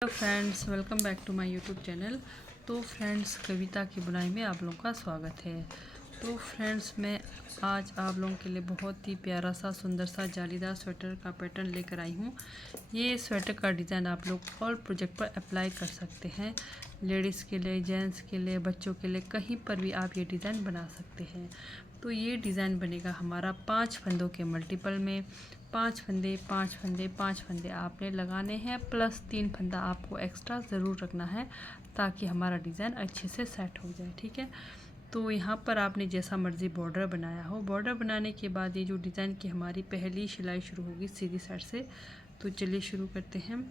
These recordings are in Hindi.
Hello friends, welcome back to my YouTube channel. तो फ्रेंड्स, कविता की बुनाई में आप लोगों का स्वागत है। तो फ्रेंड्स, मैं आज आप लोगों के लिए बहुत ही प्यारा सा सुंदर सा जालीदार स्वेटर का पैटर्न लेकर आई हूँ। ये स्वेटर का डिज़ाइन आप लोग ऑल प्रोजेक्ट पर अप्लाई कर सकते हैं। लेडीज़ के लिए, जेंट्स के लिए, बच्चों के लिए, कहीं पर भी आप ये डिज़ाइन बना सकते हैं। तो ये डिज़ाइन बनेगा हमारा 5 फंदों के मल्टीपल में। 5 फंदे 5 फंदे 5 फंदे आपने लगाने हैं, प्लस 3 फंदा आपको एक्स्ट्रा ज़रूर रखना है ताकि हमारा डिज़ाइन अच्छे से सेट हो जाए। ठीक है, तो यहाँ पर आपने जैसा मर्ज़ी बॉर्डर बनाया हो। बॉर्डर बनाने के बाद ये जो डिज़ाइन की हमारी पहली सिलाई शुरू होगी सीधी साइड से। तो चलिए शुरू करते हैं।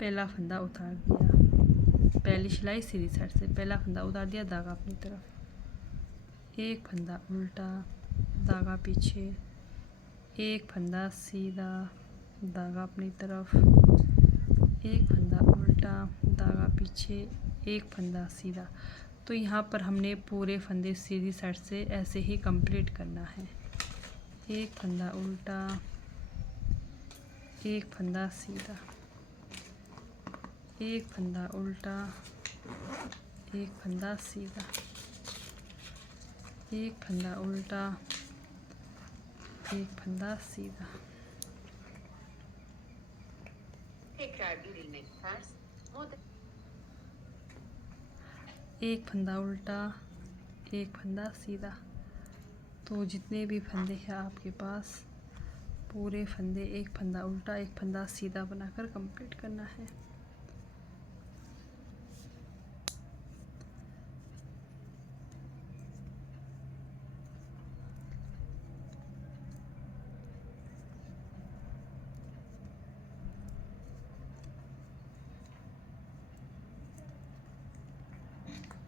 पहला फंदा उतार दिया, पहली सिलाई सीधी साइड से, पहला फंदा उतार दिया, धागा अपनी तरफ, एक फंदा उल्टा, धागा पीछे, एक फंदा सीधा, धागा अपनी तरफ, एक फंदा उल्टा, धागा पीछे, एक फंदा सीधा। तो यहाँ पर हमने पूरे फंदे सीधी साइड से ऐसे ही कंप्लीट करना है। एक फंदा उल्टा, एक फंदा सीधा, एक फंदा उल्टा, एक फंदा सीधा, एक फंदा उल्टा, एक फंदा सीधा। एक फंदा उल्टा, एक फंदा सीधा। तो जितने भी फंदे हैं आपके पास, पूरे फंदे एक फंदा उल्टा एक फंदा सीधा बनाकर कंप्लीट करना है।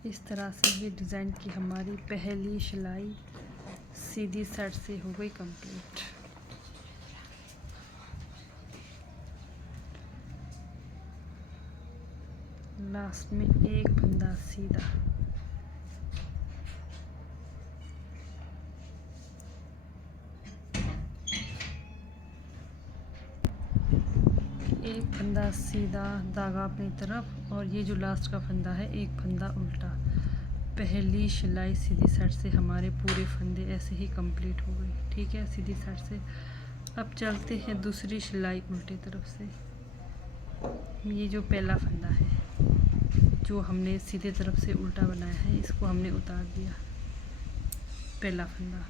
इस तरह से ये डिज़ाइन की हमारी पहली सिलाई सीधी साइड से हो गई कंप्लीट। लास्ट में एक फंदा सीधा, एक फंदा सीधा, धागा अपनी तरफ, और ये जो लास्ट का फंदा है एक फंदा उल्टा। पहली सिलाई सीधी साइड से हमारे पूरे फंदे ऐसे ही कंप्लीट हो गए। ठीक है, सीधी साइड से। अब चलते हैं दूसरी सिलाई उल्टे तरफ से। ये जो पहला फंदा है जो हमने सीधे तरफ से उल्टा बनाया है, इसको हमने उतार दिया, पहला फंदा,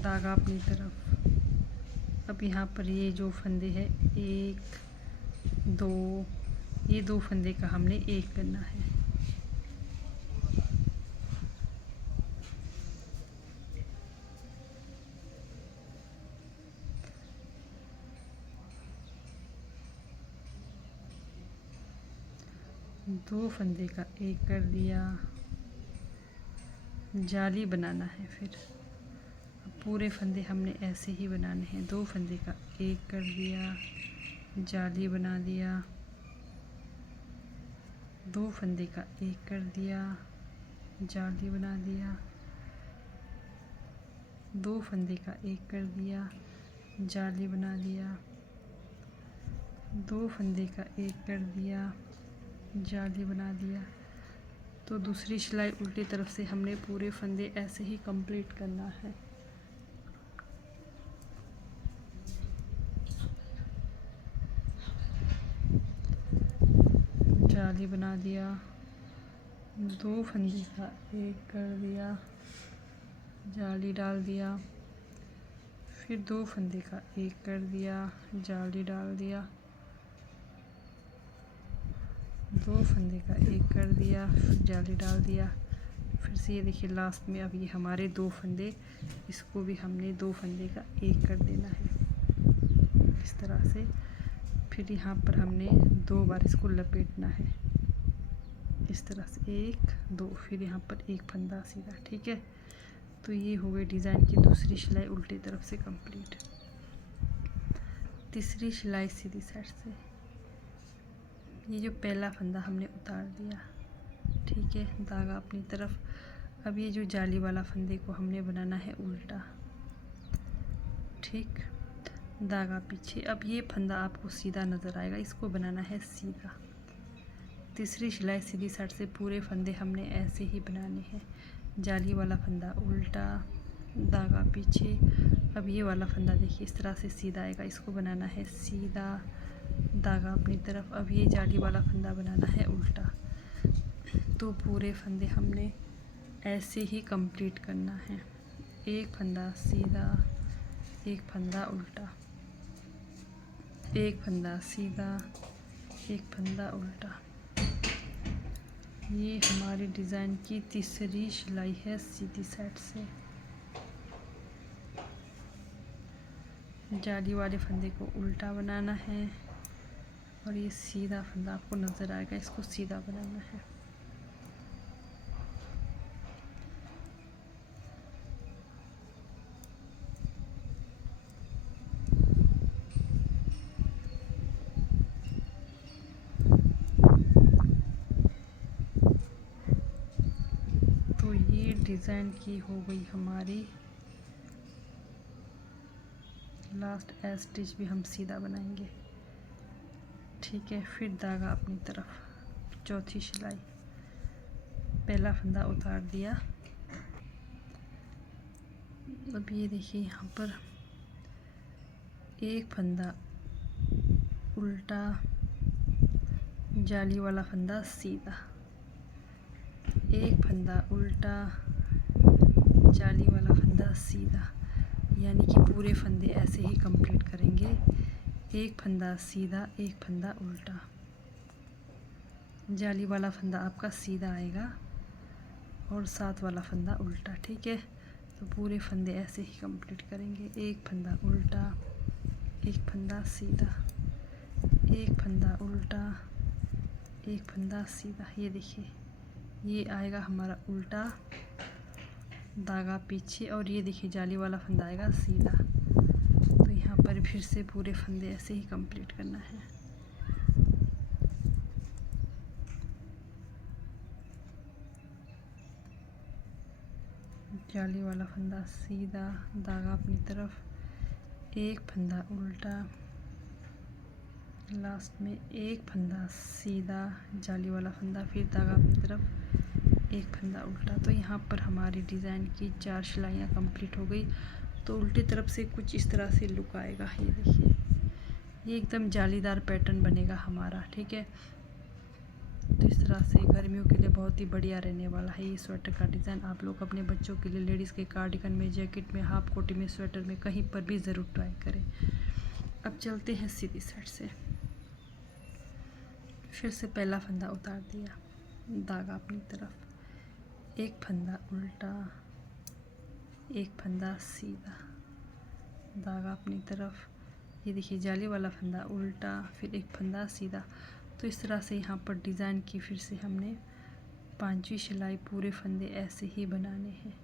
धागा अपनी तरफ। अब यहाँ पर ये जो फंदे हैं, एक दो, ये दो फंदे का हमने एक करना है। दो फंदे का एक कर दिया, जाली बनाना है। फिर पूरे फंदे हमने ऐसे ही बनाने हैं। दो फंदे का एक कर दिया, जाली बना दिया, दो फंदे का एक कर दिया, जाली बना दिया, दो फंदे का एक कर दिया, जाली बना दिया, दो फंदे का एक कर दिया, जाली बना दिया। तो दूसरी सिलाई उल्टी तरफ से हमने पूरे फंदे ऐसे ही कंप्लीट करना है। जाली बना दिया, दो फंदे का एक कर दिया, जाली डाल दिया, फिर दो फंदे का एक कर दिया, जाली डाल दिया, दो फंदे का एक कर दिया, फिर जाली डाल दिया। फिर से ये देखिए लास्ट में अब ये हमारे दो फंदे, इसको भी हमने दो फंदे का एक कर देना है इस तरह से। फिर यहाँ पर हमने दो बार इसको लपेटना है इस तरह से, एक दो, फिर यहाँ पर एक फंदा सीधा। ठीक है, तो ये हो गई डिज़ाइन की दूसरी सिलाई उल्टी तरफ से कंप्लीट। तीसरी सिलाई सीधी साइड से, ये जो पहला फंदा हमने उतार दिया, ठीक है, धागा अपनी तरफ। अब ये जो जाली वाला फंदे को हमने बनाना है उल्टा। ठीक, धागा पीछे। अब ये फंदा आपको सीधा नज़र आएगा, इसको बनाना है सीधा। तीसरी सिलाई सीधी साइड से पूरे फंदे हमने ऐसे ही बनाने हैं। जाली वाला फंदा उल्टा, धागा पीछे। अब ये वाला फंदा देखिए इस तरह से सीधा आएगा, इसको बनाना है सीधा, धागा अपनी तरफ। अब ये जाली वाला फंदा बनाना है उल्टा। तो पूरे फंदे हमने ऐसे ही कंप्लीट करना है। एक फंदा सीधा, एक फंदा उल्टा, एक फंदा सीधा, एक फंदा उल्टा। ये हमारी डिज़ाइन की तीसरी सिलाई है सीधी साइड से। जाली वाले फंदे को उल्टा बनाना है और ये सीधा फंदा आपको नज़र आएगा, इसको सीधा बनाना है। तो ये डिज़ाइन की हो गई हमारी। लास्ट एज स्टिच भी हम सीधा बनाएंगे, ठीक है। फिर धागा अपनी तरफ, चौथी सिलाई। पहला फंदा उतार दिया। अब ये देखिए यहाँ पर एक फंदा उल्टा, जाली वाला फंदा सीधा, एक फंदा उल्टा, जाली वाला फंदा सीधा। यानी कि पूरे फंदे ऐसे ही कंप्लीट करेंगे। एक फंदा सीधा, एक फंदा उल्टा, जाली वाला फंदा आपका सीधा आएगा और साथ वाला फंदा उल्टा, ठीक है। तो पूरे फंदे ऐसे ही कंप्लीट करेंगे। एक फंदा उल्टा, एक फंदा सीधा, एक फंदा उल्टा, एक फंदा सीधा। ये देखिए ये आएगा हमारा उल्टा, धागा पीछे, और ये देखिए जाली वाला फंदा आएगा सीधा। तो यहाँ पर फिर से पूरे फंदे ऐसे ही कंप्लीट करना है। जाली वाला फंदा सीधा, धागा अपनी तरफ, एक फंदा उल्टा, लास्ट में एक फंदा सीधा, जाली वाला फंदा, फिर धागा अपनी तरफ, एक फंदा उल्टा। तो यहाँ पर हमारी डिज़ाइन की 4 सिलाइयाँ कंप्लीट हो गई। तो उल्टी तरफ से कुछ इस तरह से लुक आएगा। ये देखिए ये एकदम जालीदार पैटर्न बनेगा हमारा, ठीक है। तो इस तरह से गर्मियों के लिए बहुत ही बढ़िया रहने वाला है ये स्वेटर का डिज़ाइन। आप लोग अपने बच्चों के लिए लेडीज़ के कार्डिगन में, जैकेट में, हाफ कोटी में, स्वेटर में, कहीं पर भी ज़रूर ट्राई करें। अब चलते हैं सीधी साइड से। फिर से पहला फंदा उतार दिया, धागा अपनी तरफ, एक फंदा उल्टा, एक फंदा सीधा, धागा अपनी तरफ। ये देखिए जाली वाला फंदा उल्टा, फिर एक फंदा सीधा। तो इस तरह से यहाँ पर डिज़ाइन की फिर से हमने 5वीं सिलाई, पूरे फंदे ऐसे ही बनाने हैं।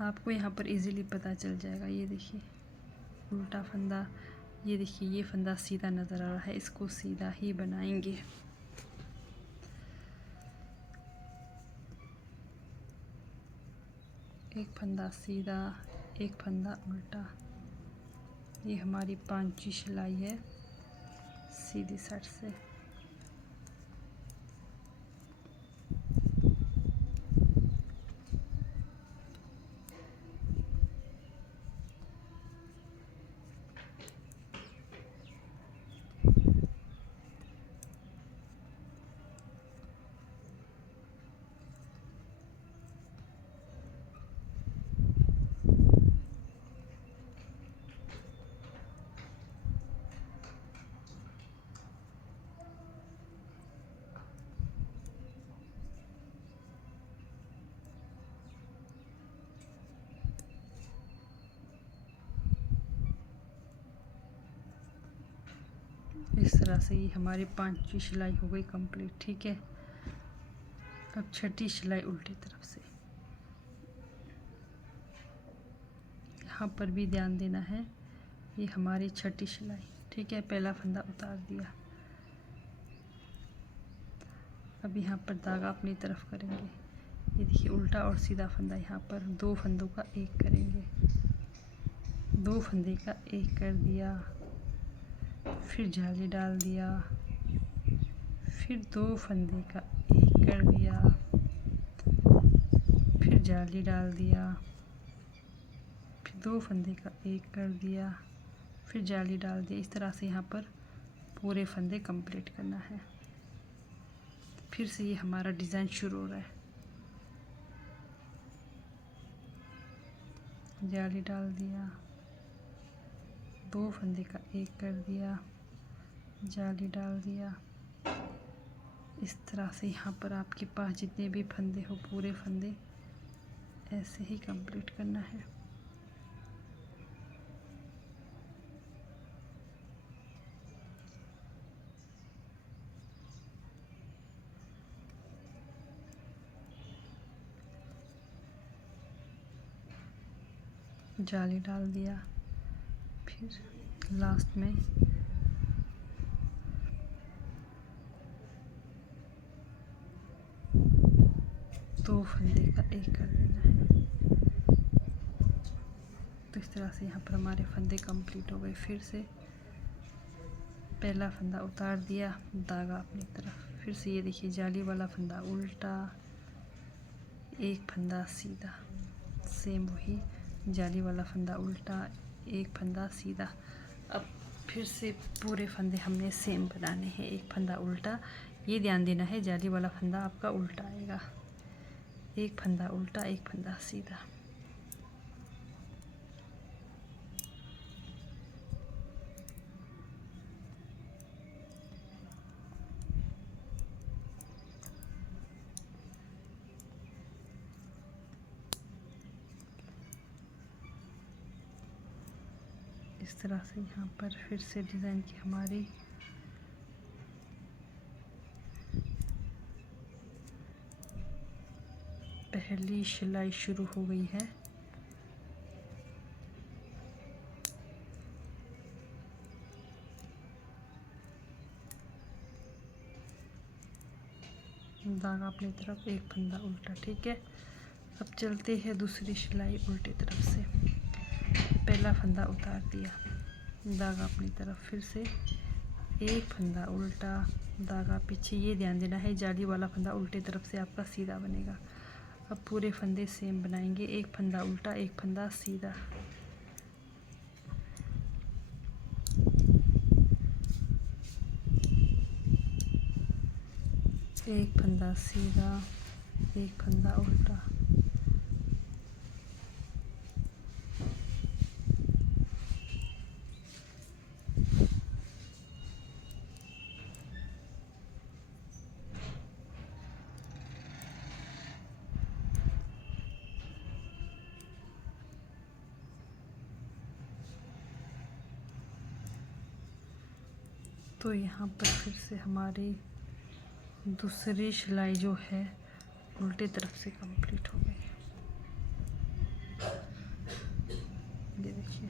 आपको यहाँ पर इजीली पता चल जाएगा। ये देखिए उल्टा फंदा, ये देखिए ये फंदा सीधा नज़र आ रहा है, इसको सीधा ही बनाएंगे। एक फंदा सीधा, एक फंदा उल्टा। ये हमारी 5वीं सिलाई है सीधी साइड से। इस तरह से ये हमारी 5वीं सिलाई हो गई कंप्लीट, ठीक है। अब 6ठी सिलाई उल्टी तरफ से। यहाँ पर भी ध्यान देना है, ये हमारी 6ठी सिलाई, ठीक है। पहला फंदा उतार दिया। अब यहाँ पर धागा अपनी तरफ करेंगे, ये देखिए उल्टा और सीधा फंदा। यहाँ पर 2 फंदों का एक करेंगे, 2 फंदे का एक कर दिया, फिर जाली डाल दिया, फिर 2 फंदे का एक कर दिया, फिर जाली डाल दिया, फिर 2 फंदे का एक कर दिया, फिर जाली डाल दिया। इस तरह से यहाँ पर पूरे फंदे कंप्लीट करना है। फिर से ये हमारा डिज़ाइन शुरू हो रहा है। जाली डाल दिया, 2 फंदे का एक कर दिया, जाली डाल दिया। इस तरह से यहाँ पर आपके पास जितने भी फंदे हो पूरे फंदे ऐसे ही कंप्लीट करना है। जाली डाल दिया, फिर लास्ट में दो फंदे का एक कर देना है। तो इस तरह से यहाँ पर हमारे फंदे कंप्लीट हो गए। फिर से पहला फंदा उतार दिया, धागा अपनी तरफ, फिर से ये देखिए जाली वाला फंदा उल्टा, एक फंदा सीधा, सेम वही जाली वाला फंदा उल्टा, एक फंदा सीधा। अब फिर से पूरे फंदे हमने सेम बनाने हैं, एक फंदा उल्टा। ये ध्यान देना है जाली वाला फंदा आपका उल्टा आएगा, एक फंदा उल्टा, एक फंदा सीधा। इस तरह से यहाँ पर फिर से डिज़ाइन की हमारी पहली सिलाई शुरू हो गई है। धागा अपनी तरफ, एक फंदा उल्टा, ठीक है। अब चलते हैं दूसरी सिलाई उल्टी तरफ से। पहला फंदा उतार दिया, धागा अपनी तरफ, फिर से एक फंदा उल्टा, धागा पीछे। ये ध्यान देना है जाली वाला फंदा उल्टे तरफ से आपका सीधा बनेगा। अब पूरे फंदे सेम बनाएंगे, एक फंदा उल्टा, एक फंदा सीधा। एक फंदा सीधा, एक फंदा उल्टा। तो यहाँ पर फिर से हमारी दूसरी सिलाई जो है उल्टे तरफ से कंप्लीट हो गई। ये देखिए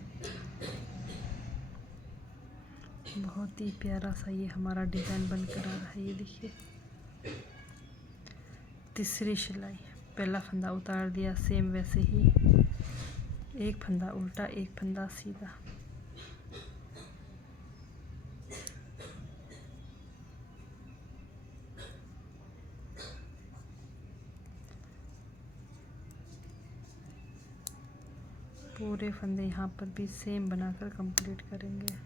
बहुत ही प्यारा सा ये हमारा डिज़ाइन बनकर आ रहा है। ये देखिए तीसरी सिलाई, पहला फंदा उतार दिया, सेम वैसे ही एक फंदा उल्टा, एक फंदा सीधा। पूरे फंदे यहाँ पर भी सेम बनाकर कंप्लीट करेंगे।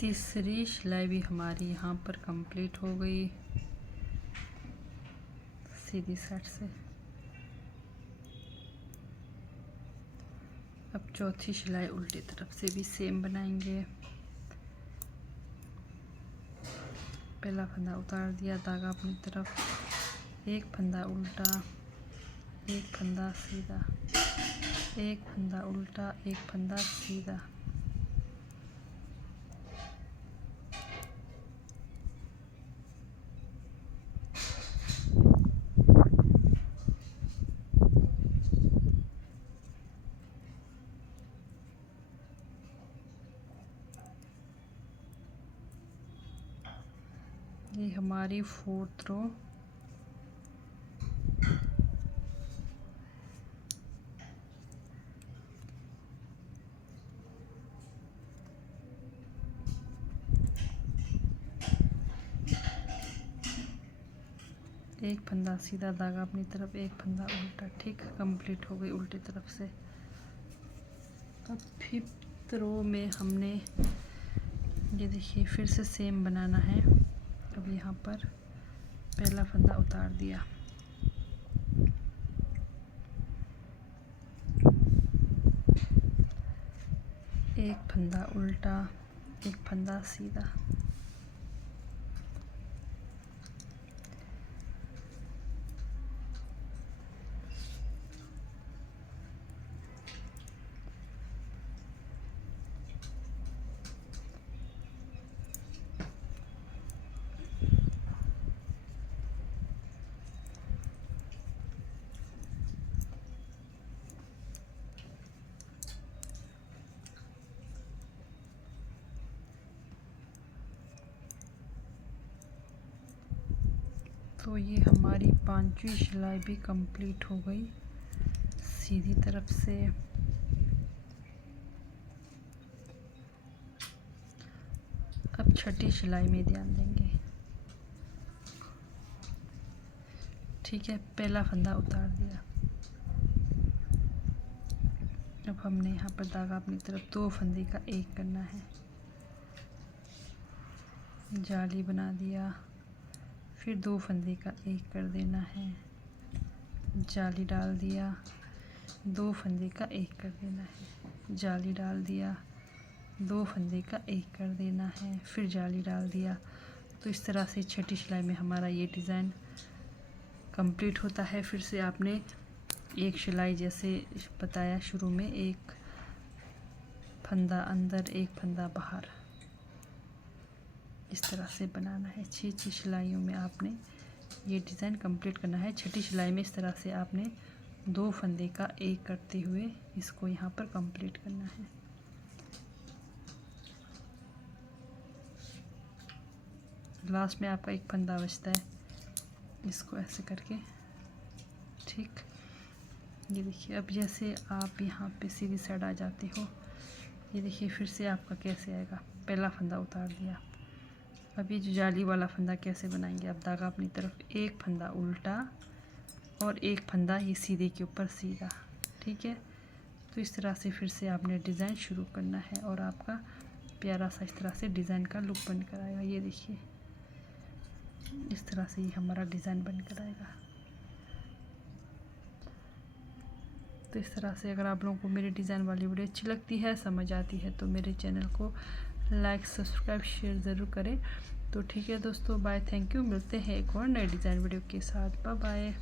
तीसरी सिलाई भी हमारी यहाँ पर कंप्लीट हो गई सीधी साइड से। अब चौथी सिलाई उल्टी तरफ से भी सेम बनाएंगे। पहला फंदा उतार दिया, धागा अपनी तरफ, एक फंदा उल्टा, एक फंदा सीधा, एक फंदा उल्टा, एक फंदा सीधा। ये हमारी 4th रो। एक फंदा सीधा धागा अपनी तरफ, एक फंदा उल्टा। ठीक, कंप्लीट हो गई उल्टी तरफ से। अब 5th रो में हमने ये देखिए फिर से सेम बनाना है। अब यहाँ पर पहला फंदा उतार दिया, एक फंदा उल्टा, एक फंदा सीधा। तो ये हमारी 5वीं सिलाई भी कंप्लीट हो गई सीधी तरफ से। अब 6ठी सिलाई में ध्यान देंगे। ठीक है, पहला फंदा उतार दिया। अब हमने यहाँ पर धागा अपनी तरफ 2 फंदे का एक करना है। जाली बना दिया, फिर 2 फंदे का एक कर देना है। जाली डाल दिया, 2 फंदे का एक कर देना है। जाली डाल दिया, 2 फंदे का एक कर देना है, फिर जाली डाल दिया। तो इस तरह से 6ठी सिलाई में हमारा ये डिज़ाइन कंप्लीट होता है। फिर से आपने एक सिलाई जैसे बताया शुरू में, एक फंदा अंदर, एक फंदा बाहर, इस तरह से बनाना है। 6 सिलाइयों में आपने ये डिज़ाइन कंप्लीट करना है। 6ठी सिलाई में इस तरह से आपने 2 फंदे का एक करते हुए इसको यहाँ पर कंप्लीट करना है। लास्ट में आपका एक फंदा बचता है, इसको ऐसे करके। ठीक, ये देखिए अब जैसे आप यहाँ पे सीधी साइड आ जाते हो, ये देखिए फिर से आपका कैसे आएगा। पहला फंदा उतार दिया। अब ये जो जाली वाला फंदा कैसे बनाएंगे। अब धागा अपनी तरफ, एक फंदा उल्टा और एक फंदा ये सीधे के ऊपर सीधा। ठीक है, तो इस तरह से फिर से आपने डिज़ाइन शुरू करना है और आपका प्यारा सा इस तरह से डिज़ाइन का लुक बन कर आएगा। ये देखिए इस तरह से ये हमारा डिज़ाइन बन कर आएगा। तो इस तरह से अगर आप लोगों को मेरी डिज़ाइन वाली वीडियो अच्छी लगती है, समझ आती है, तो मेरे चैनल को लाइक, सब्सक्राइब, शेयर ज़रूर करें। तो ठीक है दोस्तों, बाय, थैंक यू। मिलते हैं एक और नए डिज़ाइन वीडियो के साथ। Bye bye.